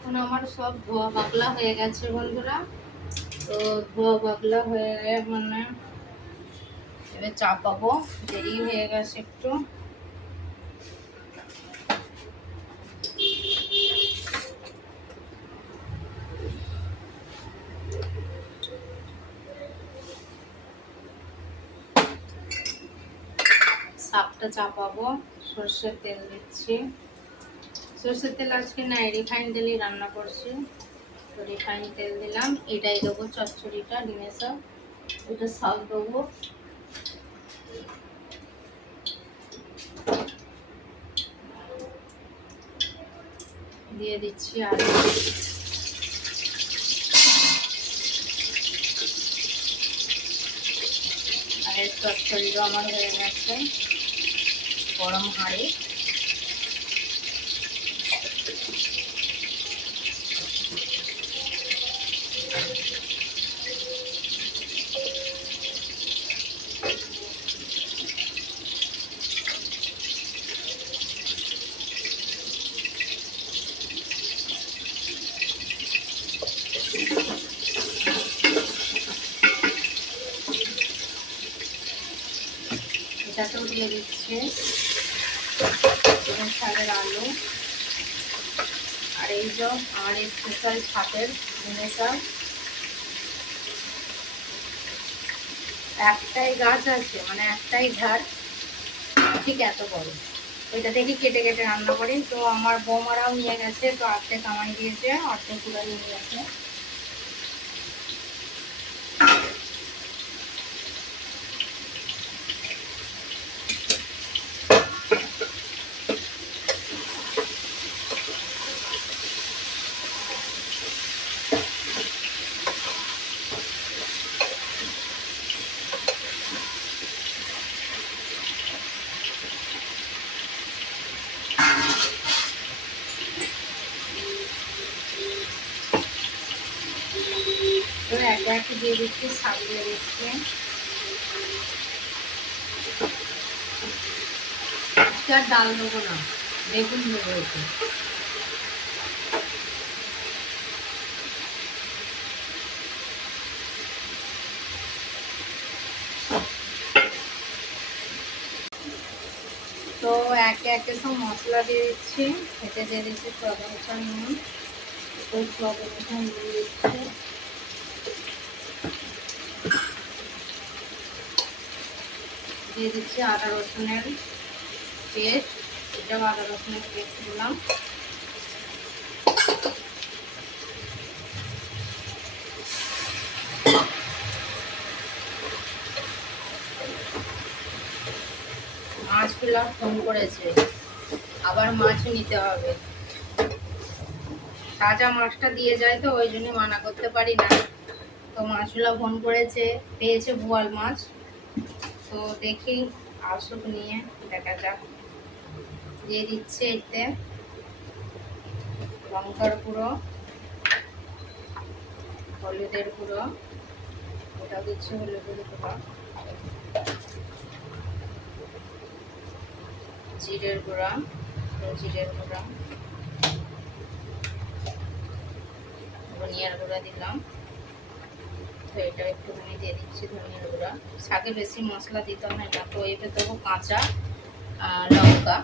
এখন আমার সব ধোয়া পাকলা হয়ে গেছে বন্ধুরা। তো ধোয়া পাকলা হয়ে মানে এবার চাপাবো, দেরি হয়ে গেছে একটু। শাকটা চাপাবো, সর্ষের তেল দিচ্ছি। সর্ষের তেল আজকে নাই, রিফাইন তেলই রান্না করছি। তো রিফাইন তেল দিলাম, এটাই দেবো চচ্চড়িটা, ডিমের শাক। এটা শাক দেবো, দিয়ে দিচ্ছি আলু। আর এর চচ্চড়িটাও আমার হয়ে গেছে গরম হাঁড়ি। এটাতেও দিয়ে দিচ্ছে শাকের আলু। আর এই যে আমার স্পেশাল ছাদের ডিমের শাক। একটাই গাছ আছে, মানে একটাই ঝাড়, ঠিক এত বড়। ওইটা থেকে কেটে কেটে রান্না করি। তো আমার বৌমারাও নিয়ে গেছে, তো অর্ধেক আমায় দিয়েছে, অর্ধেক পুরো নিয়ে গেছে। তো একে একে দিয়ে দিচ্ছি, শাক দিয়ে দিচ্ছি। আর ডাল দেবো না, বেগুন দেবো এতে। তো একে একে সব মশলা দিয়ে দিচ্ছি। এতে দিয়ে দিচ্ছি স্বাদ নুন, স্বাদ দিয়ে দিচ্ছি। দিয়ে দিচ্ছি আদা রসুনের পেস্ট। এটাও আদা রসুনের পেস্ট দিলাম। মাছগুলো ফোন করেছে, আবার মাছ নিতে হবে। তাজা মাছটা দিয়ে যায়, তো ওই জন্য মানা করতে পারি না। তো মাছগুলো ফোন করেছে, পেয়েছে বোয়াল মাছ। তো দেখি আসুক নিয়ে, দেখা যাক। দিয়ে দিচ্ছে এতে লঙ্কার গুঁড়ো, হলুদের গুঁড়ো, ওটা দিচ্ছে হলুদের গুঁড়ো, জিরের গুঁড়া, জিরের গুঁড়া, ধনিয়ার গুঁড়া দিলাম। তো এটা একটুখানি দিয়ে দিচ্ছি ধনিয়ার গুঁড়া। শাকে বেশি মশলা দিতে হয় না। তো এতে দেবো কাঁচা লঙ্কা।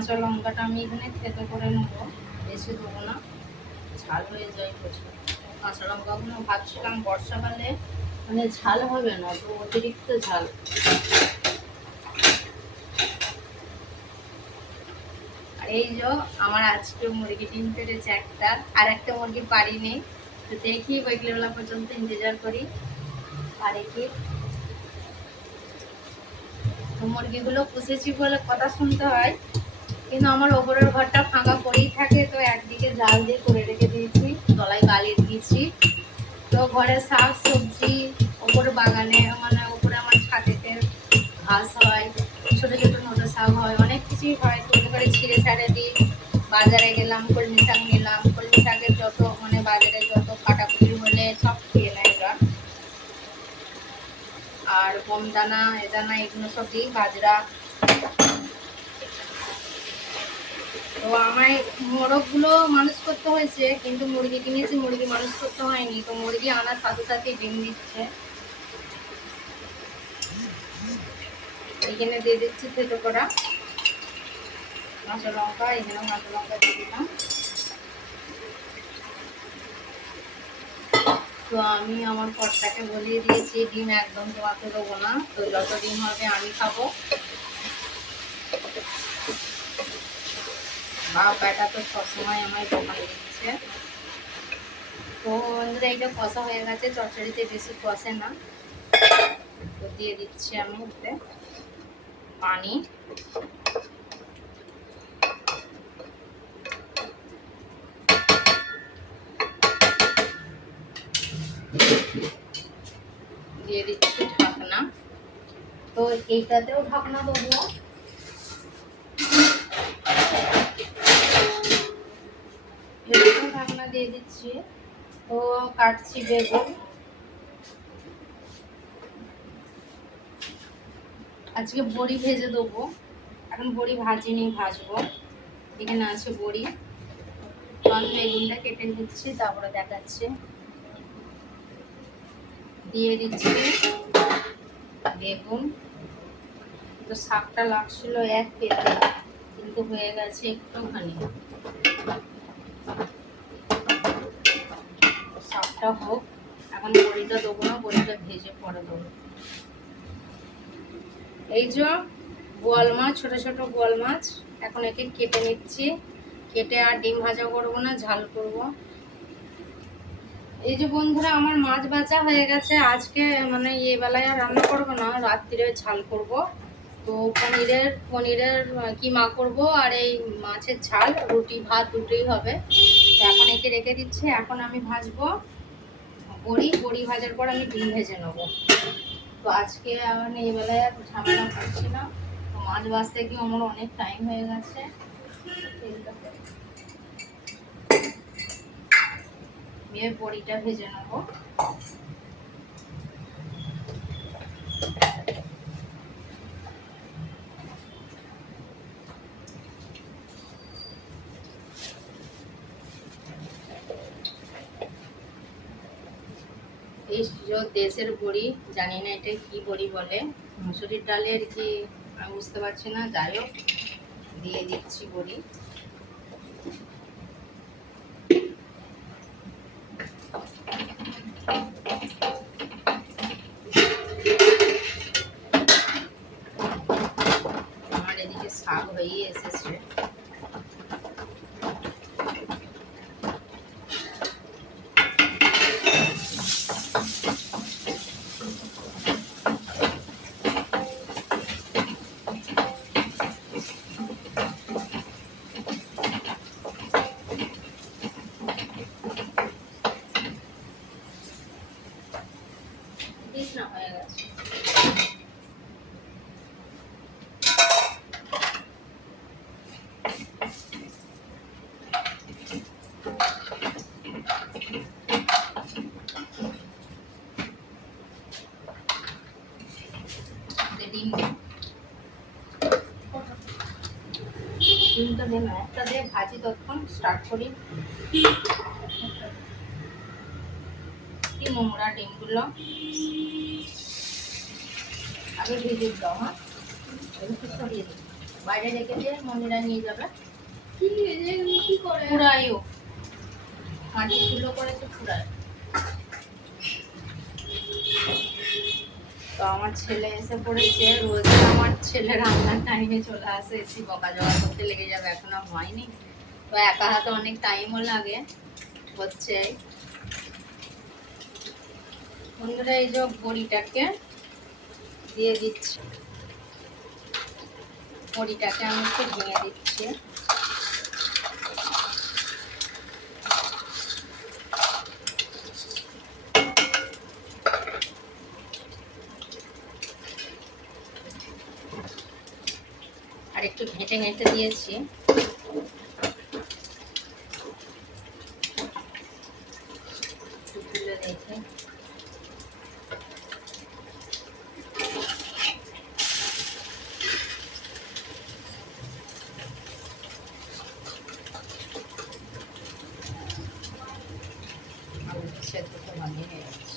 কাঁচা লঙ্কাটা আমি এখানে থেতো করে নেবো, বেশি দেবো না, ঝাল হয়ে যায় প্রচুর। কাঁচা লঙ্কাগুলো ভাবছিলাম বর্ষাকালে মানে ঝাল হবে না, তো অতিরিক্ত ঝাল। আর এই যে আমার আজকে মুরগি ডিম পেড়েছে একটা, আর একটা মুরগি পারিনি। তো দেখি বিকেলবেলা পর্যন্ত ইন্তজার করি পারে কি। তো মুরগিগুলো পুষেছি বলে কথা শুনতে হয়, কিন্তু আমার ওপরের ঘরটা ফাঁকা করেই থাকে। তো একদিকে জাল দিয়ে করে রেখে দিয়েছি, তলায় ঘরে শাক সবজি, ওপরে বাগানে মানে ওপরে আমার ছাদেতে ঘাস হয়, ছোট ছোট নোটো শাক হয়, অনেক কিছুই হয়। তুলে করে ছিঁড়ে ছাড়ে দিই। বাজারে গেলাম, কলমি শাক নিলাম, কলমি শাকের যত মানে বাজারে যত কাটাকুটি হলে সব খেয়ে নেয় ওরা। আর গম দানা এ দানা এগুলো সব দিই, বাজরা। তো আমায় মোরগগুলো মানুষ করতে হয়েছে, কিন্তু মুরগি কিনেছি, মুরগি মানুষ করতে হয়নি। তো মুরগি আনার সাথে সাথে ডিম দিচ্ছে। এখানে দিয়ে দিচ্ছি থেতো করা কাঁচা লঙ্কা, এখানেও কাঁচা লঙ্কা দিয়ে দিলাম। তো আমি আমার কর্তাকে বলিয়ে দিয়েছি ডিম একদম তোমাকে দেবো না, তো যত ডিম হবে আমি খাবো। বাপ বেটা তো সবসময় আমায় দোকানে দিচ্ছে। তো বন্ধুরা এইটা কষা হয়ে গেছে, চচ্চড়িতে বেশি কষে না। তো দিয়ে দিচ্ছি আমি এতে পানি। দিয়ে দিচ্ছি ঢাকনা। তো এইটাতেও ঢাকনা দেবো। এটাতেও ঢাকনা দিয়ে দিচ্ছি। তো কাটছি বেগুন। আজকে বড়ি ভেজে দেবো, এখন বড়ি ভাজিনি, ভাজবো। এখানে আছে বড়ি। তো আমি বেগুনটা কেটে নিচ্ছি, তারপরে দেখাচ্ছি। দিয়ে দিচ্ছি বেগুন। তো শাকটা লাগছিল এক পেতে, কিন্তু হয়ে গেছে একটুখানি। শাকটা হোক, এখন বড়িটা দেবো না, বড়িটা ভেজে পরে দেবো। এই যে বোয়াল মাছ, ছোট ছোট বোয়াল মাছ, এখন একে কেটে নিচ্ছি। কেটে আর ডিম ভাজা করবো না, ঝাল করব। এই যে বন্ধুরা আমার মাছ ভাজা হয়ে গেছে। আজকে মানে এ বেলায় আর রান্না করবো না, রাত্রিরে ঝাল করব। তো পনিরের কিমা করব, আর এই মাছের ঝাল, রুটি ভাত দুটোই হবে। তো এখন একে রেখে দিচ্ছি। এখন আমি ভাজবো বড়ি ভাজার পর আমি ডিম ভেজে নেবো। তো আজকে আমার এই বেলায় আর ঝামেলা করছি না। তো মাছ ভাজতে গিয়ে আমার অনেক টাইম হয়ে গেছে। বড়িটা ভেজে নেবো। এই দেশের বড়ি, জানি না এটা কি বড়ি বলে, মুসুরির ডালের কি আমি বুঝতে পারছি না। যাই হোক, দিয়ে দিচ্ছি বড়ি। আমার এদিকে শাক হয়ে এসেছে। হয়ে গেছে। ডিমটা দিন, একটা দিয়ে ভাজি তখন স্টার্ট করি। কি নোংরা ডিমগুলো, আগে ভেজে দাও। হ্যাঁ, সরিয়ে দিই, বাইরে রেখে দিয়ে মন্দিরা নিয়ে যাবে। কি করে পুরাইও, মাটি চুলো করেছে পুরাই। তো আমার ছেলে এসে পড়েছে। রোজ আমার ছেলে রান্নার টাইমে চলে আসে, এসে বকা জবা করতে লেগে যাবে, এখনো হয়নি। তো একা হাতে অনেক টাইমও লাগে, হচ্ছে। বন্ধুরা এই যে বড়িটাকে দিয়ে দিচ্ছি, বড়িটাকে আমি একটু ভেঙে দিচ্ছি। ঘেঁটে ঘেঁটে দিয়েছি। তুলে রেখে আলু সেদ্ধটা ভালোই হয়ে গেছে।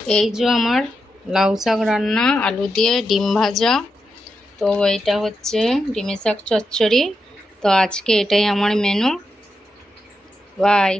এই যে আমার লাউ শাক রান্না, আলু দিয়ে ডিম ভাজা, তো এটা হচ্ছে ডিমের শাক চচ্চড়ি। তো আজকে এটাই আমার মেনু। বাই।